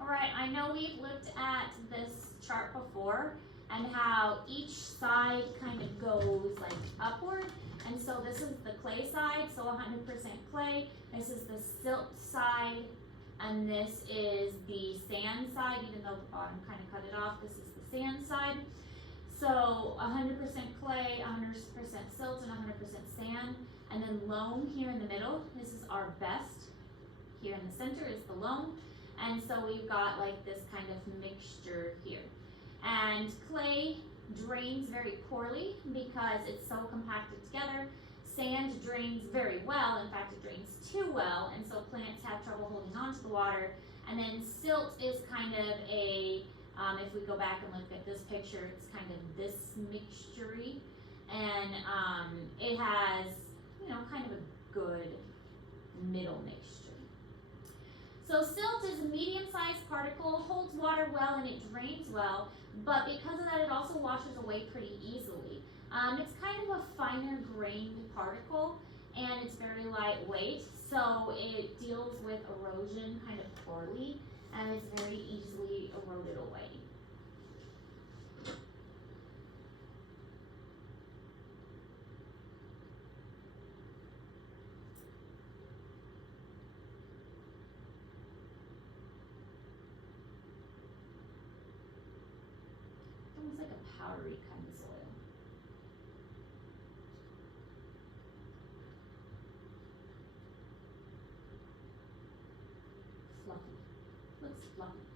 All right, I know we've looked at this chart before and how each side kind of goes like upward. And so this is the clay side, so 100% clay. This is the silt side, and this is the sand side, even though the bottom kind of cut it off. This is the sand side. So 100% clay, 100% silt, and 100% sand. And then loam here in the middle, this is our best. Here in the center is the loam. And so we've got like this kind of mixture here. And clay drains very poorly because it's so compacted together. Sand drains very well. In fact, it drains too well, and so plants have trouble holding on to the water. And then silt is kind of a, if we go back and look at this picture, it's kind of this mixture-y. And it has, you know, kind of a good middle mixture. So silt is a medium-sized particle, holds water well, and it drains well, but because of that, it also washes away pretty easily. It's kind of a finer grained particle, and it's very lightweight, so it deals with erosion kind of poorly, and it's very easily eroded away. Almost like a powdery kind of soil. Fluffy. Looks fluffy.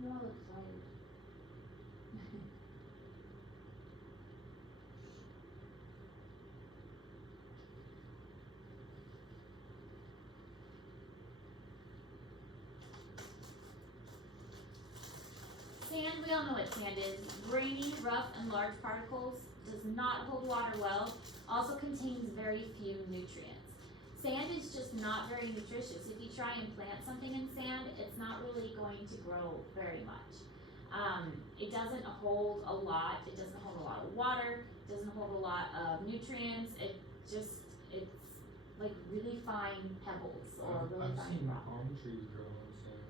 You all look tired. Sand, we all know what sand is. Grainy, rough, and large particles. Does not hold water well. Also contains very few nutrients. Sand is just not very nutritious. If you try and plant something in sand, it's not really going to grow very much. It doesn't hold a lot. It doesn't hold a lot of water. It doesn't hold a lot of nutrients. It's like really fine pebbles or really I've fine seen rock. palm trees grow on sand.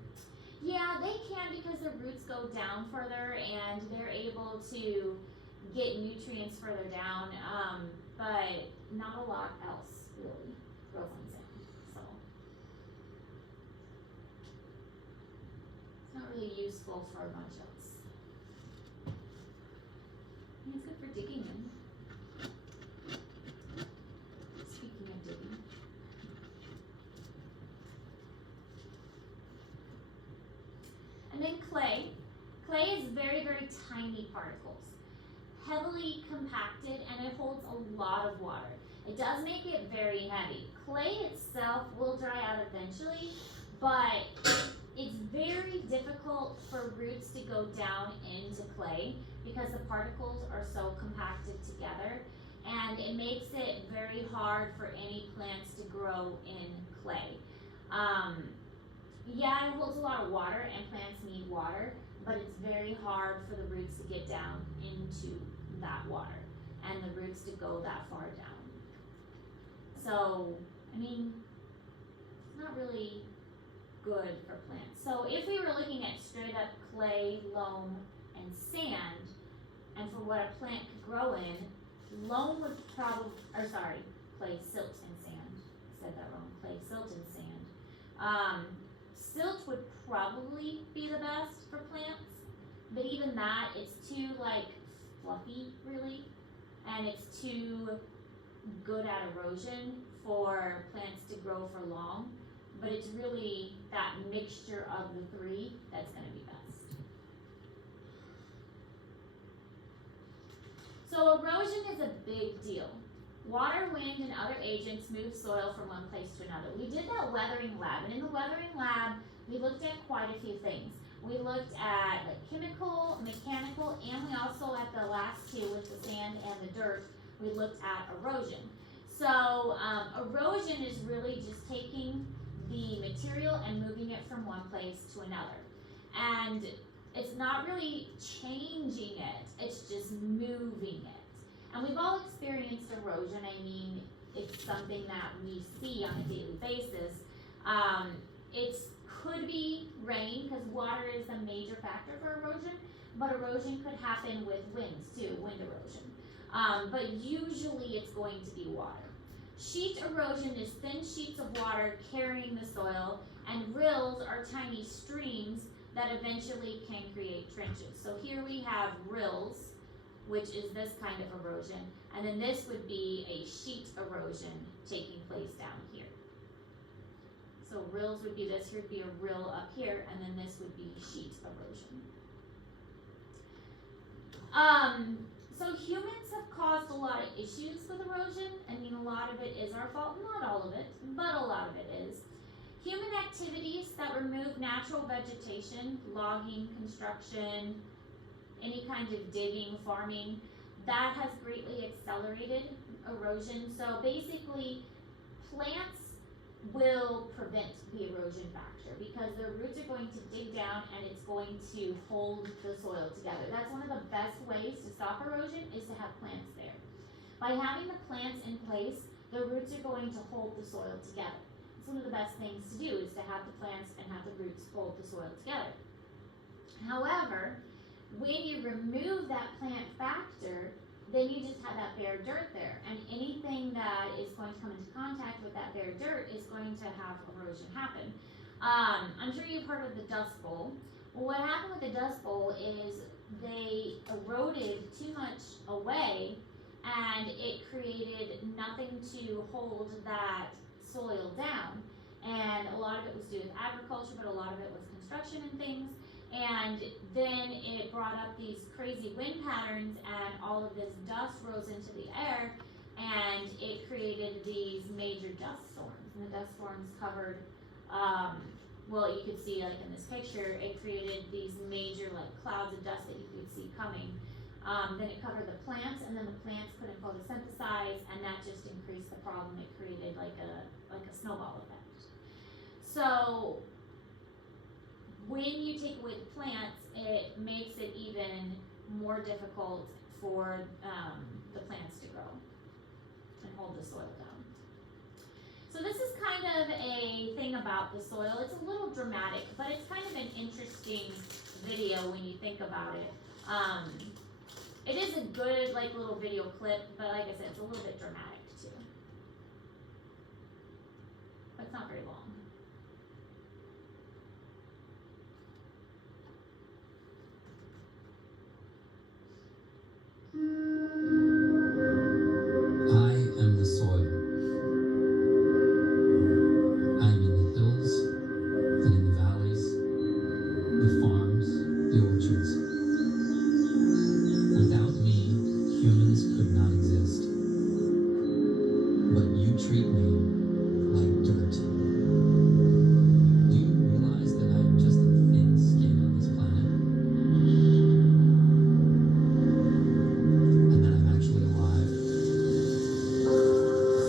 Yeah, they can because their roots go down further and they're able to get nutrients further down, but not a lot else really grows on sand. So it's not really useful for much else. And it's good for digging in. Speaking of digging. And then clay. Clay is very, very tiny particles, heavily compacted, and it holds a lot of water. It does make it very heavy. Clay itself will dry out eventually, but it's very difficult for roots to go down into clay because the particles are so compacted together, and it makes it very hard for any plants to grow in clay. Yeah, it holds a lot of water, and plants need water, but it's very hard for the roots to get down into that water and the roots to go that far down. So, I mean, it's not really good for plants. So if we were looking at straight up clay, loam, and sand, and for what a plant could grow in, loam would probably, clay, silt, and sand. I said that wrong, clay, silt, and sand. Silt would probably be the best for plants, but even that, it's too like fluffy really, and it's too good at erosion for plants to grow for long, but it's really that mixture of the three that's going to be best. So erosion is a big deal. Water, wind, and other agents move soil from one place to another. We did that weathering lab, and in the weathering lab, we looked at quite a few things. We looked at like chemical, mechanical, and we also at the last two with the sand and the dirt, we looked at erosion. So erosion is really just taking the material and moving it from one place to another. And it's not really changing it, it's just moving it. And we've all experienced erosion. I mean, it's something that we see on a daily basis. It could be rain, because water is a major factor for erosion, but erosion could happen with winds too, wind erosion. But usually it's going to be water. Sheet erosion is thin sheets of water carrying the soil, and rills are tiny streams that eventually can create trenches. So here we have rills, which is this kind of erosion, and then this would be a sheet erosion taking place down here. So rills would be this, here would be a rill up here, and then this would be sheet erosion. So humans have caused a lot of issues with erosion. I mean, a lot of it is our fault, not all of it, but a lot of it is. Human activities that remove natural vegetation, logging, construction, any kind of digging, farming, that has greatly accelerated erosion. So basically, plants will prevent the erosion factor because their roots are going to dig down and it's going to hold the soil together. That's one of the best ways to stop erosion, is to have plants there. By having the plants in place, the roots are going to hold the soil together. It's one of the best things to do, is to have the plants and have the roots hold the soil together. However, when you remove that plant factor, then you just have that bare dirt there, and anything that is going to come into contact with that bare dirt is going to have erosion happen. I'm sure you've heard of the Dust Bowl. Well, what happened with the Dust Bowl is they eroded too much away, and it created nothing to hold that soil down. And a lot of it was to do with agriculture, but a lot of it was construction and things. And then it brought up these crazy wind patterns, and all of this dust rose into the air, and it created these major dust storms. And the dust storms covered, well, you could see like in this picture, it created these major like clouds of dust that you could see coming. Then it covered the plants, and then the plants couldn't photosynthesize, and that just increased the problem. It created like a snowball effect. So when you take away the plants, it makes it even more difficult for the plants to grow and hold the soil down. So this is kind of a thing about the soil. It's a little dramatic, but it's kind of an interesting video when you think about it. It is a good like little video clip, but like I said, it's a little bit dramatic too. But it's not very long. I am the soil. I am in the hills and in the valleys, the farms, the orchards. Without me, humans could not exist. But you treat me like dirt. Do you realize that I am just a thin skin on this planet? And that I'm actually alive,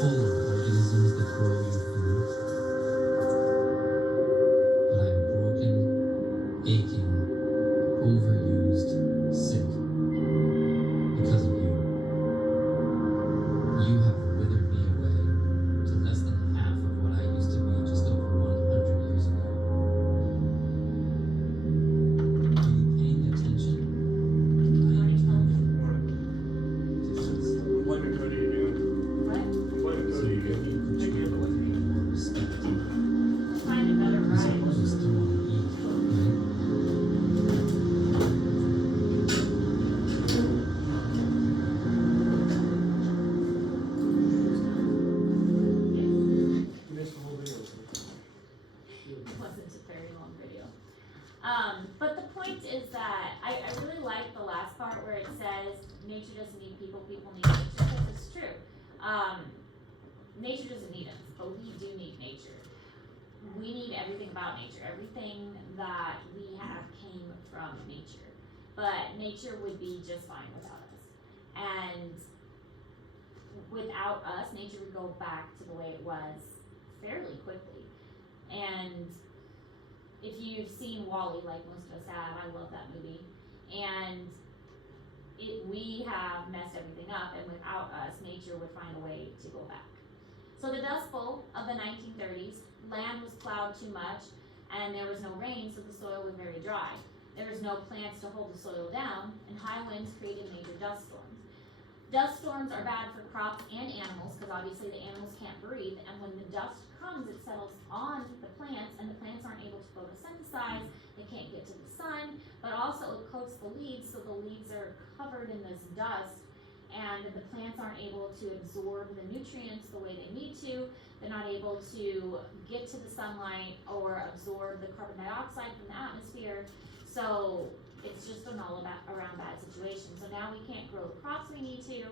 full of organisms that grow your food. But I'm broken, aching, overused, sick because of you. You have withered me away to less than half of what I used to be just over 100 years ago. Are you paying attention? I am trying to fix this. What employment code are you doing? What? What employment So code are you maybe doing? you could treat me with more respect. Find a better Because I ride. always do want to eat, right? You missed the whole video. It wasn't a very long video. But the point is that I really like the last part where it says nature doesn't need people, people need nature, because it's true. Nature doesn't need us, but we do need nature. We need everything about nature. Everything that we have came from nature. But nature would be just fine without us. And without us, nature would go back to the way it was fairly quickly. And if you've seen Wall-E, like most of us have, I love that movie. And we have messed everything up, and without us, nature would find a way to go back. So the Dust Bowl of the 1930s, land was plowed too much and there was no rain, so the soil was very dry. There was no plants to hold the soil down, and high winds created major dust storms. Dust storms are bad for crops and animals because obviously the animals can't breathe, and when the dust comes, it settles on the plants, and the plants aren't able to photosynthesize, they can't get to the sun, but also it coats the leaves, so the leaves are covered in this dust, and the plants aren't able to absorb the nutrients the way they need to. They're not able to get to the sunlight or absorb the carbon dioxide from the atmosphere, so it's just an all around bad situation. So now we can't grow the crops we need to,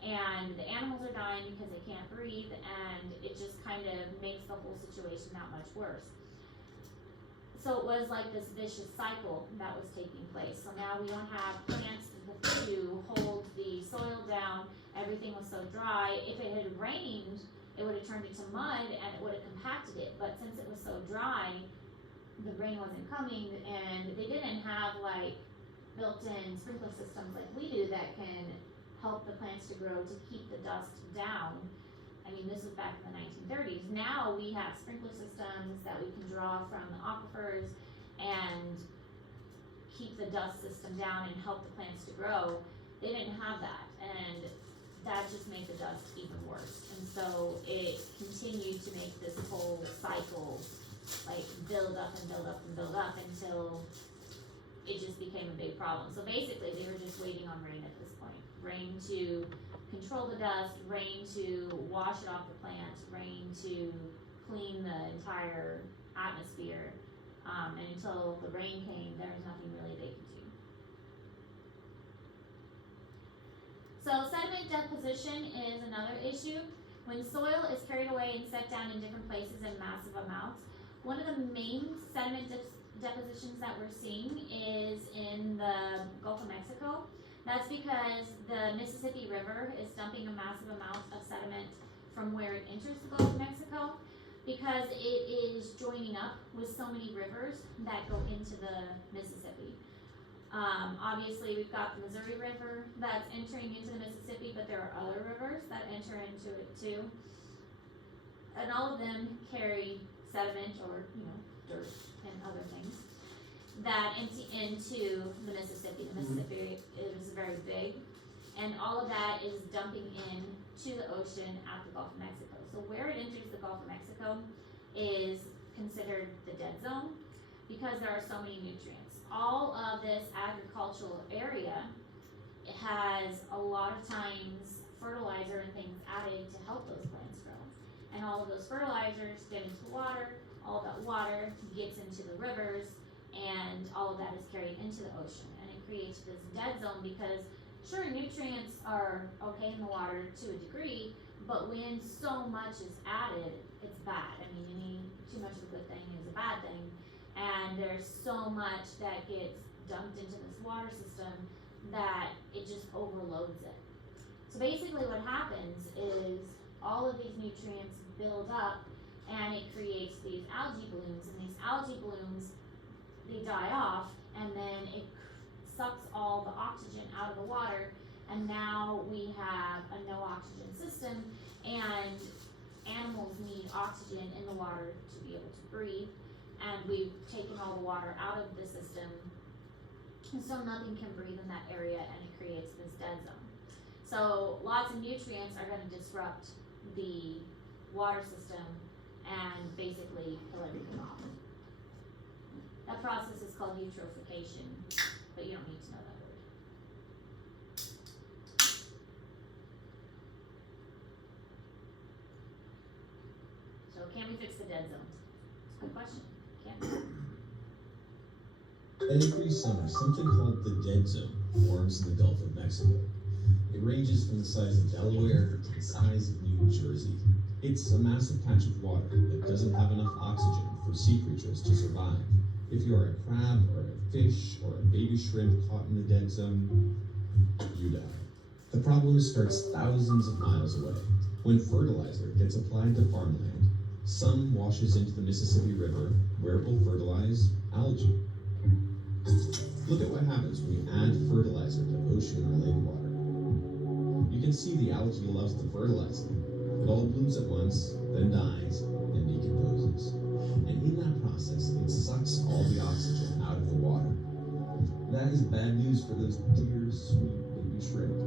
and the animals are dying because they can't breathe, and it just kind of makes the whole situation that much worse. So it was like this vicious cycle that was taking place. So now we don't have plants to hold the soil down. Everything was so dry. If it had rained, it would have turned into mud and it would have compacted it. But since it was so dry, the rain wasn't coming, and they didn't have like built-in sprinkler systems like we do that can help the plants to grow to keep the dust down. I mean, this was back in the 1930s. Now we have sprinkler systems that we can draw from the aquifers and keep the dust system down and help the plants to grow. They didn't have that, and that just made the dust even worse. And so it continued to make this whole cycle like build up and build up and build up until it just became a big problem. So basically they were just waiting on rain at this point. Rain to control the dust, rain to wash it off the plant, rain to clean the entire atmosphere. And until the rain came, there was nothing really they could do. So sediment deposition is another issue. When soil is carried away and set down in different places in massive amounts, one of the main sediment depositions that we're seeing is in the Gulf of Mexico. That's because the Mississippi River is dumping a massive amount of sediment from where it enters the Gulf of Mexico, because it is joining up with so many rivers that go into the Mississippi. Obviously we've got the Missouri River that's entering into the Mississippi, but there are other rivers that enter into it too. And all of them carry sediment or, dirt and other things that into the Mississippi. The Mississippi is very big, and all of that is dumping into the ocean at the Gulf of Mexico. So where it enters the Gulf of Mexico is considered the dead zone because there are so many nutrients. All of this agricultural area, it has a lot of times fertilizer and things added to help those plants grow. And all of those fertilizers get into the water, all of that water gets into the rivers, and all of that is carried into the ocean. And it creates this dead zone because sure, nutrients are okay in the water to a degree, but when so much is added, it's bad. I mean, too much of a good thing is a bad thing. And there's so much that gets dumped into this water system that it just overloads it. So basically what happens is all of these nutrients build up and it creates these algae blooms, and these algae blooms, they die off, and then it sucks all the oxygen out of the water, and now we have a no oxygen system, and animals need oxygen in the water to be able to breathe, and we've taken all the water out of the system, and so nothing can breathe in that area, and it creates this dead zone. So lots of nutrients are going to disrupt the water system and basically kill everything off. That process is called eutrophication, but you don't need to know that word. So can we fix the dead zones? It's a good question. Can we? Every summer, something called the dead zone forms in the Gulf of Mexico. It ranges from the size of Delaware to the size of New Jersey. It's a massive patch of water that doesn't have enough oxygen for sea creatures to survive. If you are a crab or a fish or a baby shrimp caught in the dead zone, you die. The problem starts thousands of miles away. When fertilizer gets applied to farmland, some washes into the Mississippi River where it will fertilize algae. Look at what happens when you add fertilizer to ocean or lake water. You can see the algae loves the fertilizer. It all blooms at once, then dies, and decomposes. And in that process, it sucks all the oxygen out of the water. That is bad news for those dear, sweet baby shrimp.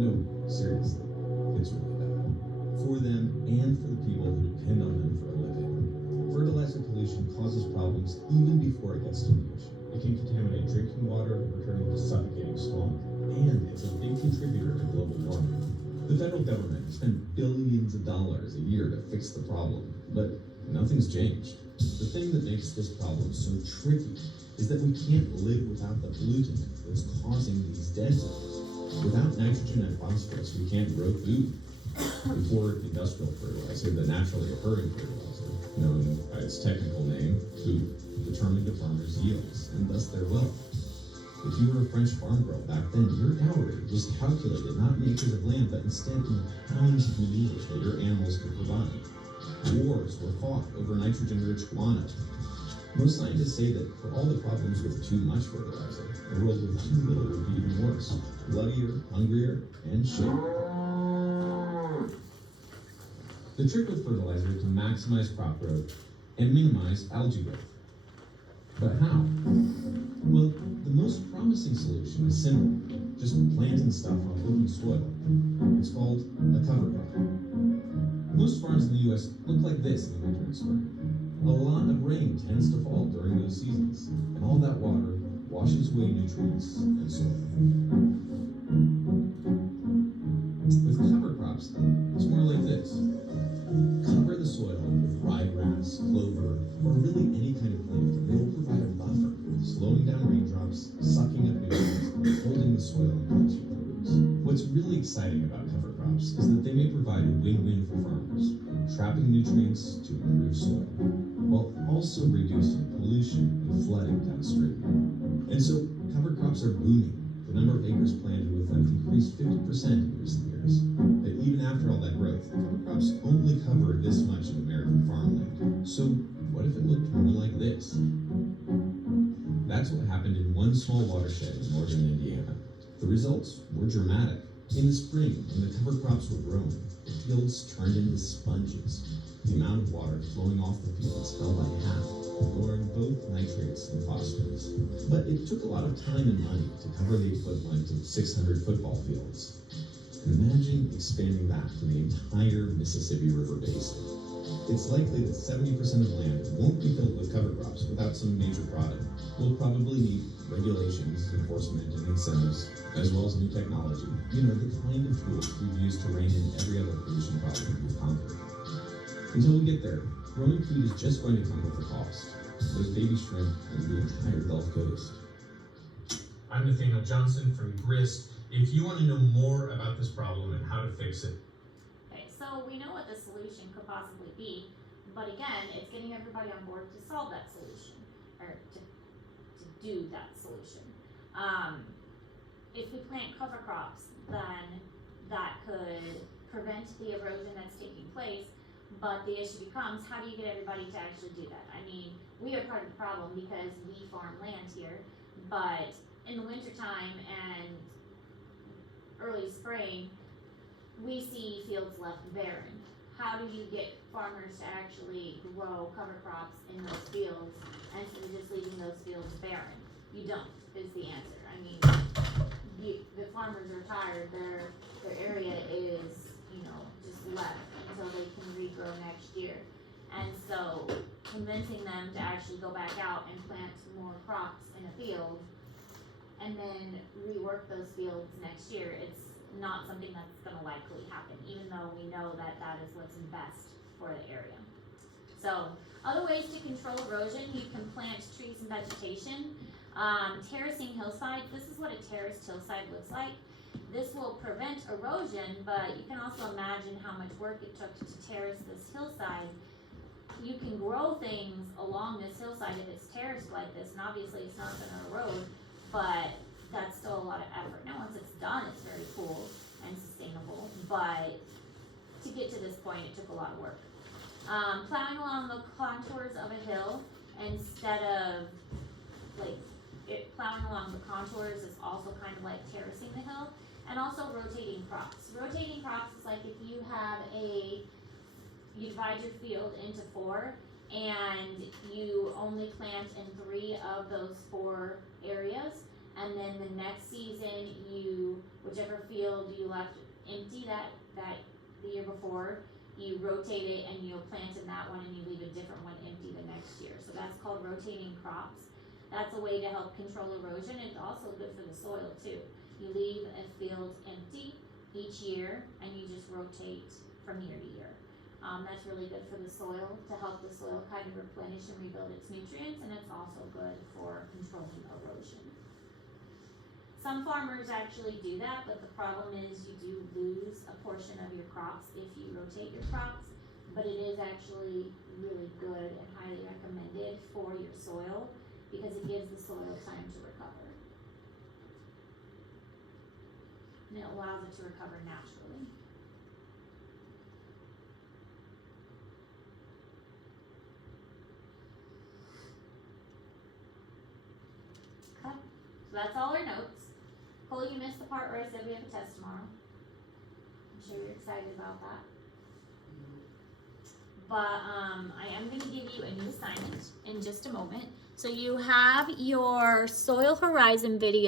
No, seriously, it's really bad. For them and for the people who depend on them for a living. Fertilizer pollution causes problems even before it gets to the ocean. It can contaminate drinking water, returning to suffocating swamp, and it's a big contributor to global warming. The federal government spends billions of dollars a year to fix the problem, but nothing's changed. The thing that makes this problem so tricky is that we can't live without the pollutant that's causing these dead zones. Without nitrogen and phosphorus, we can't grow food. Before industrial fertilizer, the naturally occurring fertilizer, known by its technical name, poop, determined a farmer's yields, and thus their wealth. If you were a French farm girl back then, your dowry was calculated not in acres of land, but instead in the pounds of manure that your animals could provide. Wars were fought over nitrogen-rich guano. Most scientists say that for all the problems with too much fertilizer, a world with too little would be even worse. Bloodier, hungrier, and shittier. The trick with fertilizer is to maximize crop growth and minimize algae growth. But how? Well, the most promising solution is simple. Just planting stuff on open soil. It's called a cover crop. Most farms in the U.S. look like this in the winter and spring. A lot of rain tends to fall during those seasons, and all that water washes away nutrients and soil. With cover crops, it's more like this. Cover the soil with ryegrass, clover, or really any kind of plant that will provide a buffer, slowing down raindrops, sucking up nutrients, and holding the soil in place with the roots. What's really exciting about cover crops is that they may provide a win-win for farmers, trapping nutrients to improve soil, while also reducing pollution and flooding downstream. And so, cover crops are booming. The number of acres planted with them increased 50% in recent years. But even after all that growth, cover crops only cover this much of American farmland. So what if it looked more like this? That's what happened in one small watershed in northern Indiana. The results were dramatic. In the spring, when the cover crops were growing, the fields turned into sponges. The amount of water flowing off the fields fell by half, lowering both nitrates and phosphorus. But it took a lot of time and money to cover the equivalent of 600 football fields. Imagine expanding that for the entire Mississippi River Basin. It's likely that 70% of land won't be filled with cover crops without some major product. We'll probably need regulations, enforcement, and incentives, as well as new technology. You know, the kind of tools we've used to rein in every other pollution problem we've conquered. Until we get there, growing food is just going to come with a cost. Those baby shrimp and the entire Gulf Coast. I'm Nathaniel Johnson from GRIST. If you want to know more about this problem and how to fix it, Okay, so we know what the solution could possibly be, but again, it's getting everybody on board to solve that solution, or to do that solution. If we plant cover crops, then that could prevent the erosion that's taking place, but the issue becomes, how do you get everybody to actually do that? I mean, we are part of the problem because we farm land here, but in the wintertime and early spring, we see fields left barren. How do you get farmers to actually grow cover crops in those fields instead of just leaving those fields barren? You don't, is the answer. I mean, the farmers are tired, their area is, just left until they can regrow next year. And so convincing them to actually go back out and plant more crops in a field and then rework those fields next year, it's not something that's going to likely happen, even though we know that that is what's best for the area. So other ways to control erosion, you can plant trees and vegetation. Terracing hillsides, this is what a terraced hillside looks like. This will prevent erosion, but you can also imagine how much work it took to terrace this hillside. You can grow things along this hillside if it's terraced like this, and obviously it's not going to erode, but that's still a lot of effort. Now once it's done, it's very cool and sustainable, but to get to this point, it took a lot of work. Plowing along the contours of a hill instead of plowing along the contours is also kind of like terracing the hill, and also rotating crops. Rotating crops is like like if you divide your field into 4, and you only plant in 3 of those 4 areas, and then the next season whichever field you left empty that the year before, you rotate it and you'll plant in that one and you leave a different one empty the next year. So that's called rotating crops. That's a way to help control erosion. It's also good for the soil too. You leave a field empty each year and you just rotate from year to year. That's really good for the soil, to help the soil kind of replenish and rebuild its nutrients, and it's also good for controlling erosion. Some farmers actually do that, but the problem is you do lose a portion of your crops if you rotate your crops, but it is actually really good and highly recommended for your soil because it gives the soil time to recover. And it allows it to recover naturally. Okay, so that's all our notes. Cole, you missed the part where I said we have a test tomorrow. I'm sure you're excited about that. But I am going to give you a new assignment in just a moment. So you have your Soil Horizon video